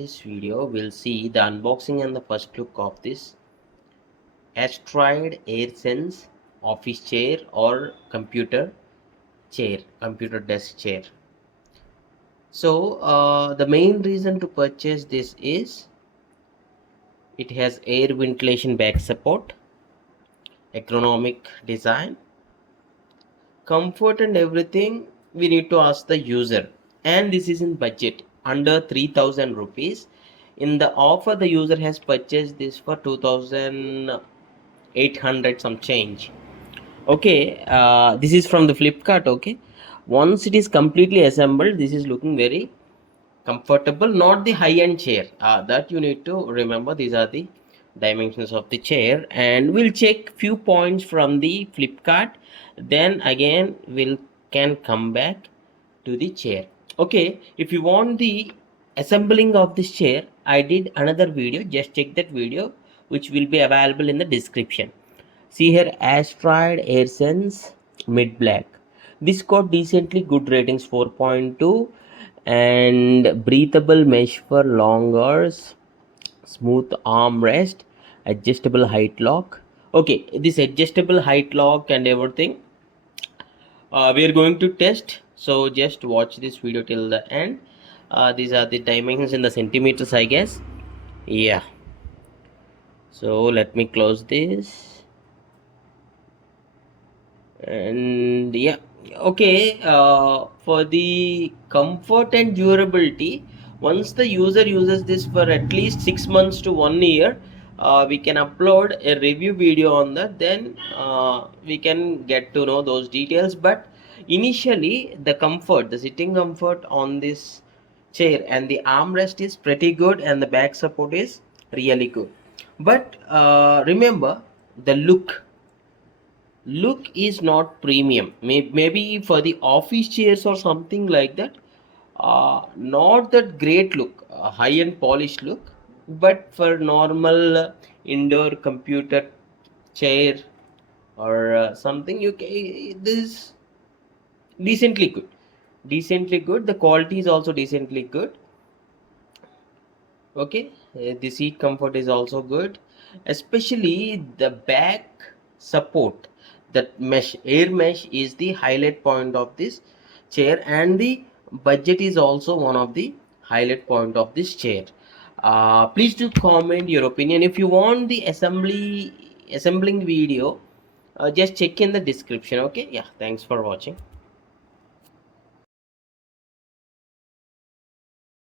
This video we'll see the unboxing and the first look of this ASTRIDE Airsense Office Chair or computer desk chair. So the main reason to purchase this is it has air ventilation back support, ergonomic design, comfort and everything. We need to ask the user, and this is in budget under 3,000 rupees. In the offer, the user has purchased this for 2,800 some change. Okay, this is from the Flipkart. Okay, once it is completely assembled, this is looking very comfortable, not the high-end chair. That you need to remember. These are the dimensions of the chair, and we'll check few points from the Flipkart, then again we'll can come back to the chair. Okay, if you want the assembling of this chair, I did another video, just check that video, which will be available in the description. See here, ASTRIDE Airsense mid black. This got decently good ratings, 4.2, and breathable mesh for long hours, smooth armrest, adjustable height lock. Okay, this adjustable height lock and everything we are going to test, so just watch this video till the end. These are the dimensions in the centimeters, I guess. Yeah, so let me close this, and yeah, okay. For the comfort and durability, once the user uses this for at least 6 months to 1 year, we can upload a review video on that, then we can get to know those details. But initially the sitting comfort on this chair and the armrest is pretty good, and the back support is really good. But remember, the look is not premium. Maybe for the office chairs or something like that, not that great look, high-end polished look. But for normal indoor computer chair or something, this is decently good. The quality is also decently good. Okay, the seat comfort is also good, especially the back support. That air mesh is the highlight point of this chair, and the budget is also one of the highlight point of this chair. Please do comment your opinion. If you want the assembling video, just check in the description. Okay, yeah, thanks for watching.